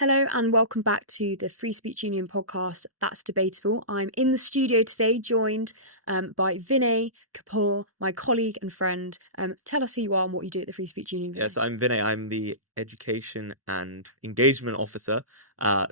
Hello and welcome back to the Free Speech Union podcast, That's Debatable. I'm in the studio today joined by Vinay Kapoor, my colleague and friend. Tell us who you are and what you do at the Free Speech Union. Yes, I'm Vinay. I'm the Education and Engagement Officer.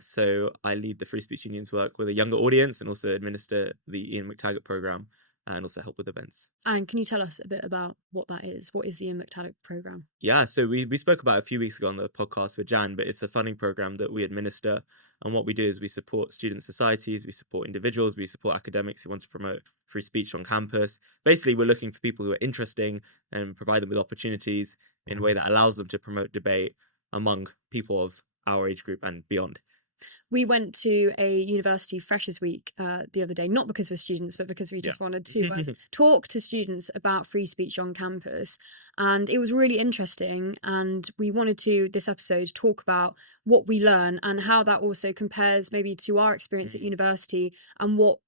So I lead the Free Speech Union's work with a younger audience and also administer the Ian McTaggart programme and also help with events. And can you tell us a bit about what that is? What is the Ian McTaggart programme? Yeah, so we spoke about it a few weeks ago on the podcast with Jan, but it's a funding programme that we administer. And what we do is we support student societies, we support individuals, we support academics who want to promote free speech on campus. Basically, we're looking for people who are interesting and provide them with opportunities in a way that allows them to promote debate among people of our age group and beyond. We went to a university Freshers Week the other day, not because we're students, but because we just wanted to talk to students about free speech on campus. And it was really interesting. And we wanted to, this episode, talk about what we learn and how that also compares maybe to our experience at university and what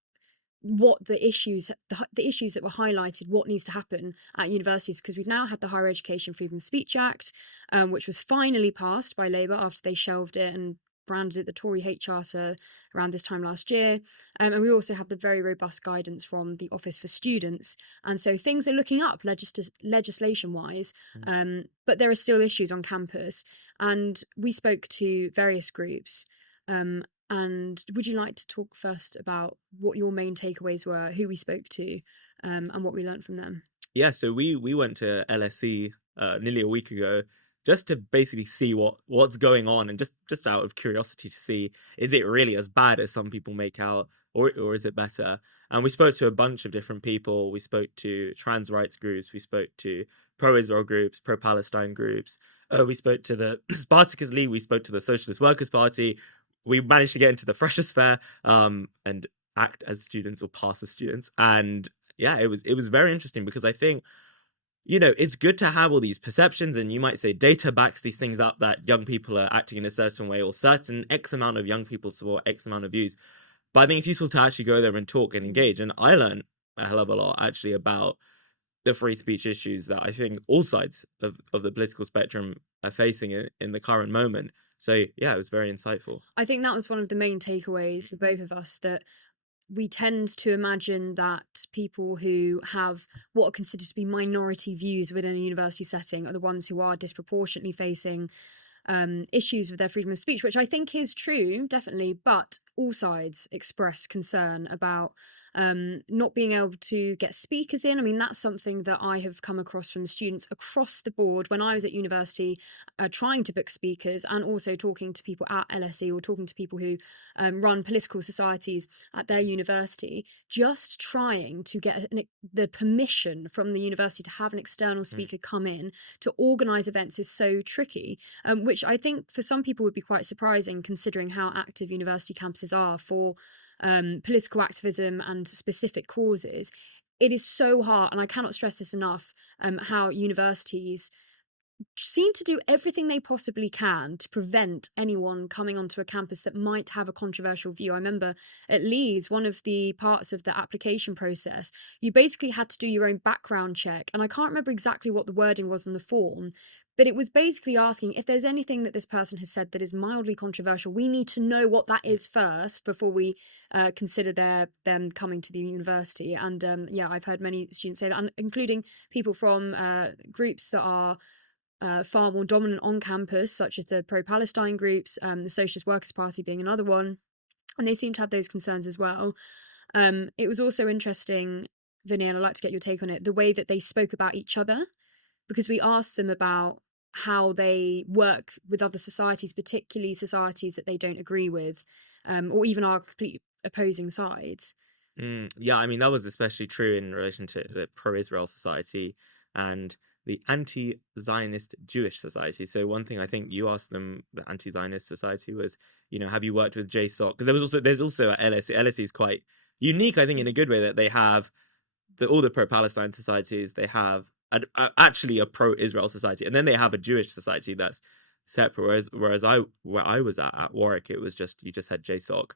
the issues that were highlighted, what needs to happen at universities, because we've now had the Higher Education Freedom of Speech Act, which was finally passed by Labour after they shelved it and branded it the Tory hate charter around this time last year. And we also have the very robust guidance from the Office for Students. And so things are looking up legislation-wise, but there are still issues on campus. And we spoke to various groups. And would you like to talk first about what your main takeaways were, who we spoke to, and what we learned from them? Yeah, so we went to LSE nearly a week ago just to basically see what's going on and just out of curiosity to see, is it really as bad as some people make out, or is it better? And we spoke to a bunch of different people. We spoke to trans rights groups, we spoke to pro-Israel groups, pro-Palestine groups, we spoke to the Spartacus League, we spoke to the Socialist Workers' Party. We managed to get into the Freshers' Fair and act as students or pass as students. And yeah, it was very interesting because I think, it's good to have all these perceptions, and you might say data backs these things up, that young people are acting in a certain way or certain X amount of young people support X amount of views. But I think it's useful to actually go there and talk and engage. And I learned a hell of a lot actually about the free speech issues that I think all sides of the political spectrum are facing in the current moment. So yeah, it was very insightful. I think that was one of the main takeaways for both of us, that we tend to imagine that people who have what are considered to be minority views within a university setting are the ones who are disproportionately facing issues with their freedom of speech, which I think is true, definitely, but all sides express concern about not being able to get speakers in. I mean, that's something that I have come across from students across the board when I was at university, trying to book speakers, and also talking to people at LSE or talking to people who run political societies at their university, just trying to get the permission from the university to have an external speaker come in to organise events is so tricky, which I think for some people would be quite surprising considering how active university campuses are for political activism and specific causes. It is so hard, and I cannot stress this enough, how universities seem to do everything they possibly can to prevent anyone coming onto a campus that might have a controversial view. I remember at Leeds, one of the parts of the application process, you basically had to do your own background check. And I can't remember exactly what the wording was on the form, but it was basically asking if there's anything that this person has said that is mildly controversial, we need to know what that is first before we consider them coming to the university. And yeah, I've heard many students say that, including people from groups that are far more dominant on campus, such as the pro-Palestine groups, the Socialist Workers' Party being another one, and they seem to have those concerns as well. It was also interesting, Vinny, and I'd like to get your take on it, the way that they spoke about each other, because we asked them about how they work with other societies, particularly societies that they don't agree with, or even are completely opposing sides. Yeah, I mean, that was especially true in relation to the pro-Israel society and the anti-Zionist Jewish society. So one thing I think you asked them, the anti-Zionist society, was, have you worked with JSOC? Because there's also at LSE. LSE is quite unique, I think, in a good way, that they have all the pro-Palestine societies. They have actually a pro-Israel society, and then they have a Jewish society that's separate. Whereas where I was at Warwick, it was you just had JSOC,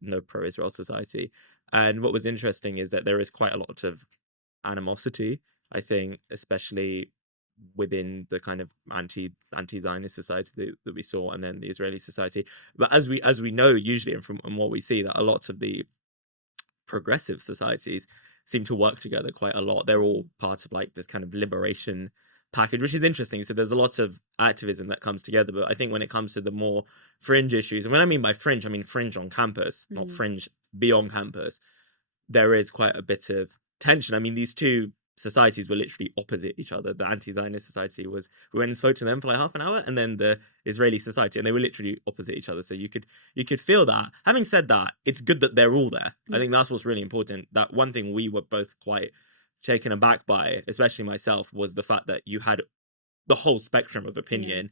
no pro-Israel society. And what was interesting is that there is quite a lot of animosity, I think, especially within the kind of anti-Zionist society that we saw, and then the Israeli society. But as we know, usually, and from and what we see, that a lot of the progressive societies seem to work together quite a lot. They're all part of like this kind of liberation package, which is interesting. So there's a lot of activism that comes together. But I think when it comes to the more fringe issues, and when I mean by fringe, I mean fringe on campus, not fringe beyond campus, there is quite a bit of tension. I mean, these two societies were literally opposite each other. The anti-Zionist society we went and spoke to them for like half an hour, and then the Israeli society, and they were literally opposite each other. So you could feel that. Having said that, it's good that they're all there. I think that's what's really important. That one thing we were both quite taken aback by, especially myself, was the fact that you had the whole spectrum of opinion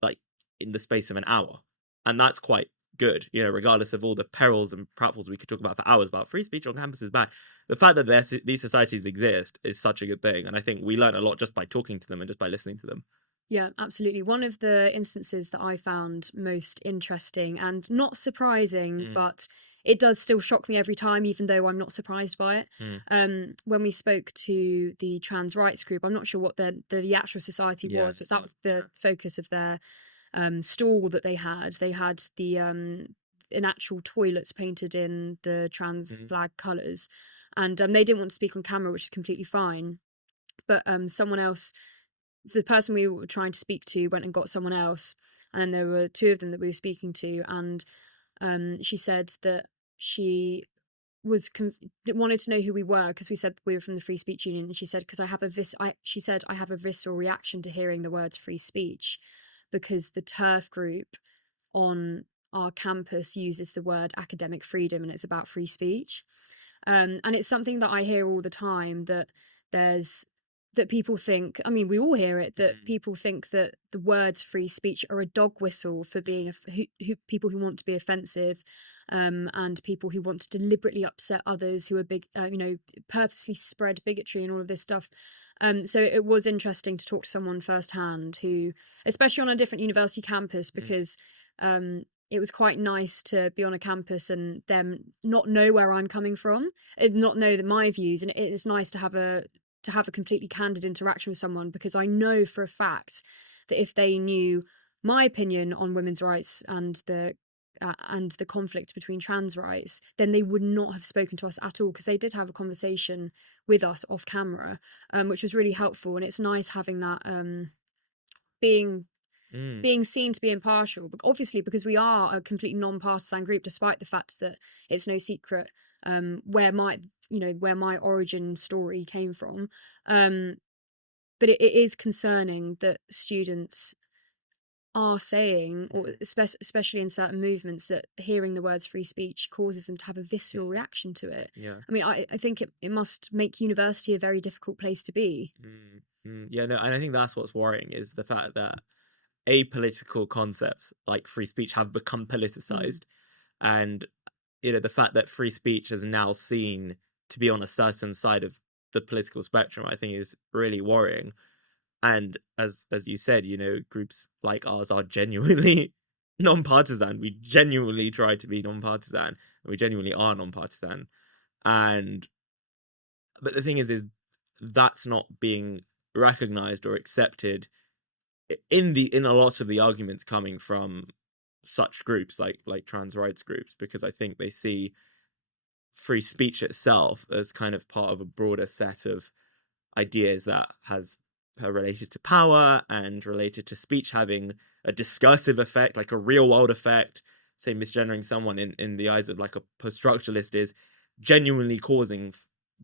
like in the space of an hour. And that's quite good, regardless of all the perils and pratfalls we could talk about for hours about free speech on campus is bad. The fact that these societies exist is such a good thing. And I think we learn a lot just by talking to them and just by listening to them. Yeah, absolutely. One of the instances that I found most interesting and not surprising, but it does still shock me every time, even though I'm not surprised by it. When we spoke to the trans rights group, I'm not sure what the actual society was, but that was the focus of their stall that they had. They had the in actual toilets painted in the trans flag colours, and they didn't want to speak on camera, which is completely fine. But someone else, the person we were trying to speak to, went and got someone else, and then there were two of them that we were speaking to, and she said that she wanted to know who we were because we said we were from the Free Speech Union, and she said because I have a visceral reaction to hearing the words free speech, because the TERF group on our campus uses the word academic freedom, and it's about free speech, and it's something that I hear all the time, that people think, I mean, we all hear it, that people think that the words free speech are a dog whistle for being people who want to be offensive, and people who want to deliberately upset others, who are purposely spread bigotry and all of this stuff. So it was interesting to talk to someone firsthand who, especially on a different university campus, because it was quite nice to be on a campus and them not know where I'm coming from, and not know my views, and it is nice to have a completely candid interaction with someone, because I know for a fact that if they knew my opinion on women's rights and the conflict between trans rights, then they would not have spoken to us at all, because they did have a conversation with us off camera, which was really helpful. And it's nice having that being seen to be impartial, but obviously because we are a completely non-partisan group, despite the fact that it's no secret where my origin story came from, but it is concerning that students are saying, or especially in certain movements, that hearing the words free speech causes them to have a visceral reaction to it. I mean, I think it must make university a very difficult place to be. Yeah, no, and I think that's what's worrying, is the fact that apolitical concepts like free speech have become politicized, and the fact that free speech is now seen to be on a certain side of the political spectrum, I think is really worrying. And as you said, groups like ours are genuinely non-partisan. We genuinely try to be non-partisan, and we genuinely are non-partisan. But the thing is that's not being recognized or accepted in a lot of the arguments coming from such groups like trans rights groups, because I think they see free speech itself as kind of part of a broader set of ideas that are related to power and related to speech having a discursive effect, like a real world effect. Say misgendering someone in the eyes of like a post-structuralist is genuinely causing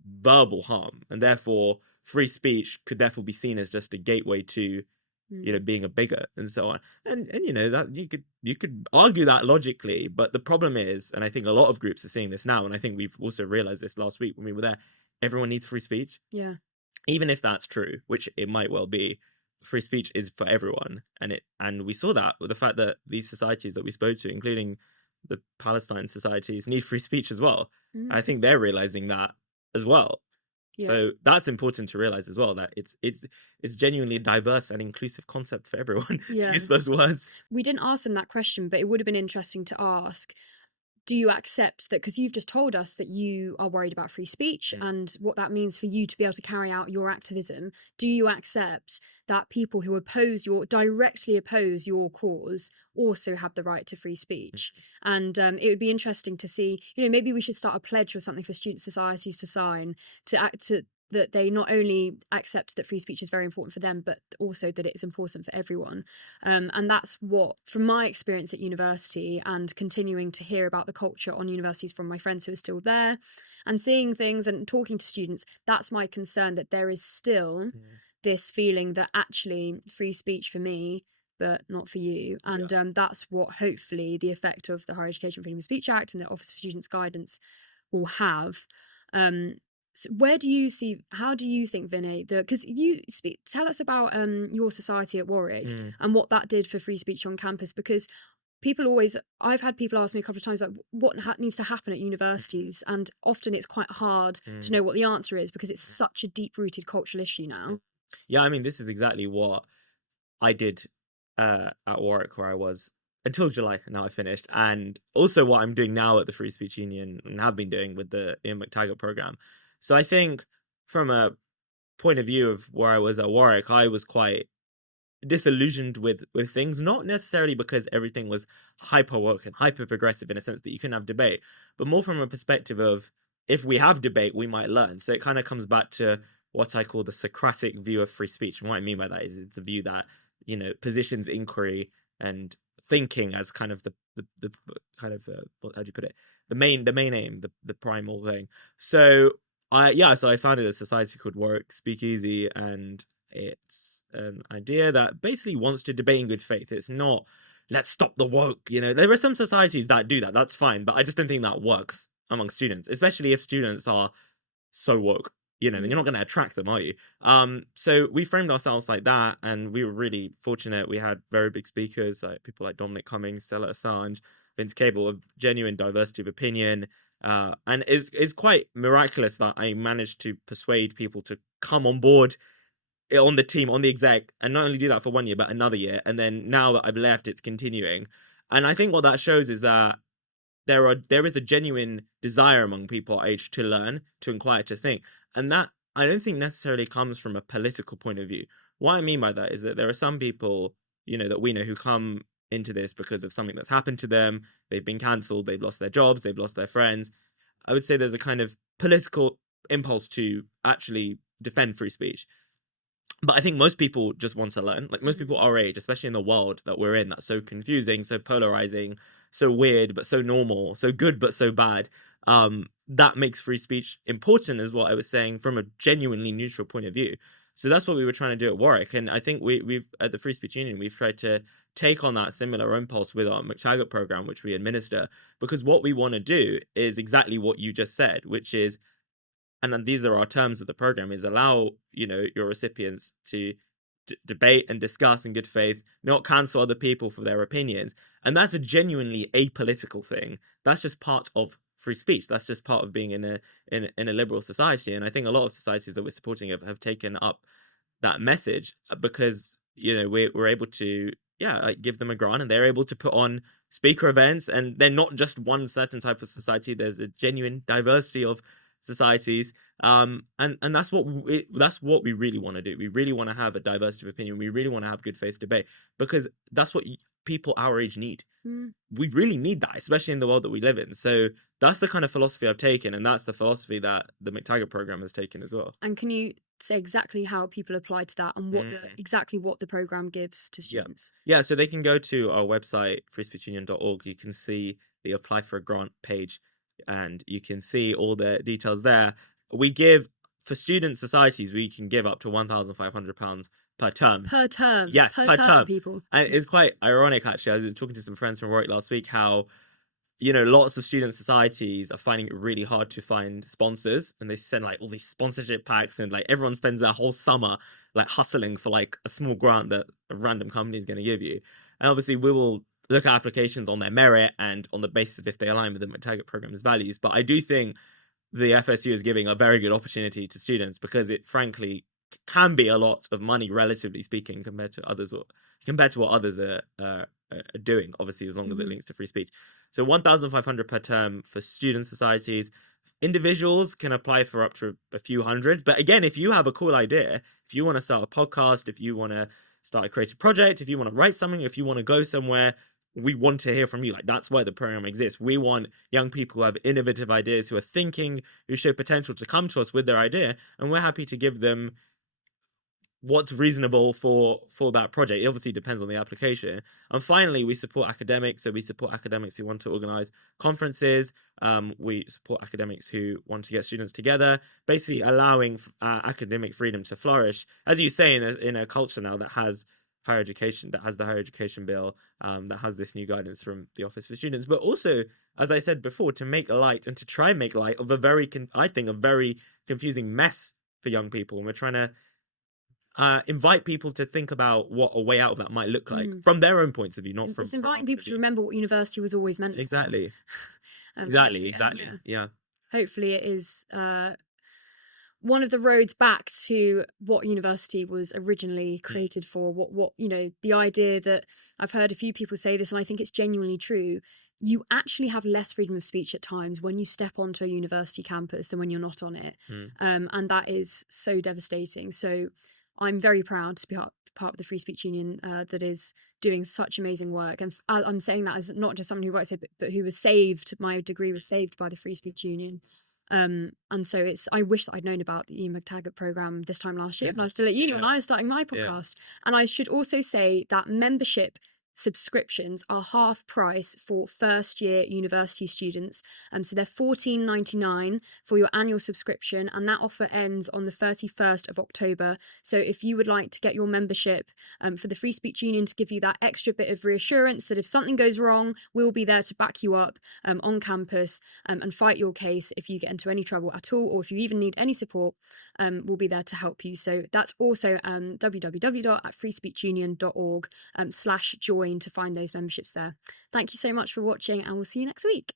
verbal harm, and therefore free speech could therefore be seen as just a gateway to being a bigot and so on. And that you could argue that logically, but the problem is, and I think a lot of groups are seeing this now, and I think we've also realized this last week when we were there, everyone needs free speech. Yeah. Even if that's true, which it might well be, free speech is for everyone. And we saw that with the fact that these societies that we spoke to, including the Palestine societies, need free speech as well. And I think they're realizing that as well. Yeah. So that's important to realize as well, that it's genuinely a diverse and inclusive concept for everyone. Yeah. Use those words. We didn't ask them that question, but it would have been interesting to ask. do you accept that, because you've just told us that you are worried about free speech and what that means for you to be able to carry out your activism, do you accept that people who directly oppose your cause also have the right to free speech? And it would be interesting to see, maybe we should start a pledge or something for student societies to sign that they not only accept that free speech is very important for them, but also that it is important for everyone. And that's what, from my experience at university and continuing to hear about the culture on universities from my friends who are still there and seeing things and talking to students, that's my concern, that there is still this feeling that actually free speech for me, but not for you. And that's what hopefully the effect of the Higher Education Freedom of Speech Act and the Office for Students Guidance will have. So how do you think, Vinay, because tell us about your society at Warwick and what that did for free speech on campus, because I've had people ask me a couple of times, like, what needs to happen at universities, and often it's quite hard to know what the answer is because it's such a deep-rooted cultural issue now. Yeah, I mean, this is exactly what I did at Warwick, where I was until July, and now I finished, and also what I'm doing now at the Free Speech Union and have been doing with the Ian McTaggart program. So I think from a point of view of where I was at Warwick, I was quite disillusioned with things, not necessarily because everything was hyper woke and hyper progressive in a sense that you couldn't have debate, but more from a perspective of, if we have debate, we might learn. So it kind of comes back to what I call the Socratic view of free speech. And what I mean by that is it's a view that, positions inquiry and thinking as kind of the kind of how do you put it, the main aim, the primal thing. So I founded a society called Warwick Speakeasy, and it's an idea that basically wants to debate in good faith. It's not, let's stop the woke. There are some societies that do that. That's fine, but I just don't think that works among students, especially if students are so woke. Then you're not going to attract them, are you? So we framed ourselves like that, and we were really fortunate. We had very big speakers, like people like Dominic Cummings, Stella Assange, Vince Cable, of genuine diversity of opinion. And it's quite miraculous that I managed to persuade people to come on board on the team, on the exec, and not only do that for 1 year, but another year. And then now that I've left, it's continuing. And I think what that shows is that there is a genuine desire among people our age to learn, to inquire, to think. And that I don't think necessarily comes from a political point of view. What I mean by that is that there are some people, that we know who come into this because of something that's happened to them. They've been cancelled, they've lost their jobs, they've lost their friends. I would say there's a kind of political impulse to actually defend free speech. But I think most people just want to learn. Like, most people our age, especially in the world that we're in, that's so confusing, so polarizing, so weird, but so normal, so good, but so bad. That makes free speech important, is what I was saying, from a genuinely neutral point of view. So that's what we were trying to do at Warwick. And I think we've at the Free Speech Union, we've tried to take on that similar impulse with our McTaggart program, which we administer, because what we want to do is exactly what you just said, which is, and then these are our terms of the program, is allow, your recipients to debate and discuss in good faith, not cancel other people for their opinions. And that's a genuinely apolitical thing. That's just part of free speech. That's just part of being in a liberal society. And I think a lot of societies that we're supporting have taken up that message, because we're able to give them a grant, and they're able to put on speaker events, and they're not just one certain type of society. There's a genuine diversity of societies, and that's what we really want to do. We really want to have a diversity of opinion. We really want to have good faith debate, because that's what people our age need. We really need that, especially in the world that we live in. So that's the kind of philosophy I've taken, and that's the philosophy that the McTaggart program has taken as well. And can you say exactly how people apply to that, and what exactly what the program gives to students? Yeah, so they can go to our website, freespeechunion.org. You can see the apply for a grant page, and you can see all the details there. We give, for student societies, we can give up to £1,500 per term. Per term? Yes, per term. People. And it's quite ironic, actually. I was talking to some friends from Warwick last week, how, lots of student societies are finding it really hard to find sponsors, and they send like all these sponsorship packs, and like everyone spends their whole summer like hustling for like a small grant that a random company is going to give you. And obviously we will look at applications on their merit and on the basis of if they align with the McTaggart program's values. But I do think the FSU is giving a very good opportunity to students, because it frankly can be a lot of money, relatively speaking, compared to what others are are doing, obviously, as long as it Mhm. links to free speech. So 1,500 per term for student societies. Individuals can apply for up to a few hundred. But again, if you have a cool idea, if you want to start a podcast, if you want to start a creative project, if you want to write something, if you want to go somewhere, we want to hear from you. Like, that's why the program exists. We want young people who have innovative ideas, who are thinking, who show potential, to come to us with their idea, and we're happy to give them what's reasonable for that project. It obviously depends on the application. And finally, we support academics. So we support academics who want to organize conferences. We support academics who want to get students together, basically allowing academic freedom to flourish, as you say, in a culture now that has higher education, that has the higher education bill, that has this new guidance from the Office for Students, but also, as I said before, to make light and to try and make light of a very confusing mess for young people. And we're trying to invite people to think about what a way out of that might look like from their own points of view, not from. It's inviting people to remember what university was always meant for. Exactly. Exactly. Yeah. Hopefully, it is one of the roads back to what university was originally created for. What the idea that I've heard a few people say this, and I think it's genuinely true. You actually have less freedom of speech at times when you step onto a university campus than when you're not on it, and that is so devastating. So I'm very proud to be part of the Free Speech Union that is doing such amazing work. And I'm saying that as not just someone who works there, but who was saved. My degree was saved by the Free Speech Union. And so I wish that I'd known about the Ian McTaggart programme this time last year, but I was still at uni when I was starting my podcast. And I should also say that membership subscriptions are half price for first year university students, so they're $14.99 for your annual subscription, and that offer ends on the 31st of October. So if you would like to get your membership for the Free Speech Union, to give you that extra bit of reassurance that if something goes wrong, we'll be there to back you up on campus and fight your case if you get into any trouble at all, or if you even need any support, we'll be there to help you. So that's also www.freespeechunion.org/join to find those memberships there. Thank you so much for watching, and we'll see you next week.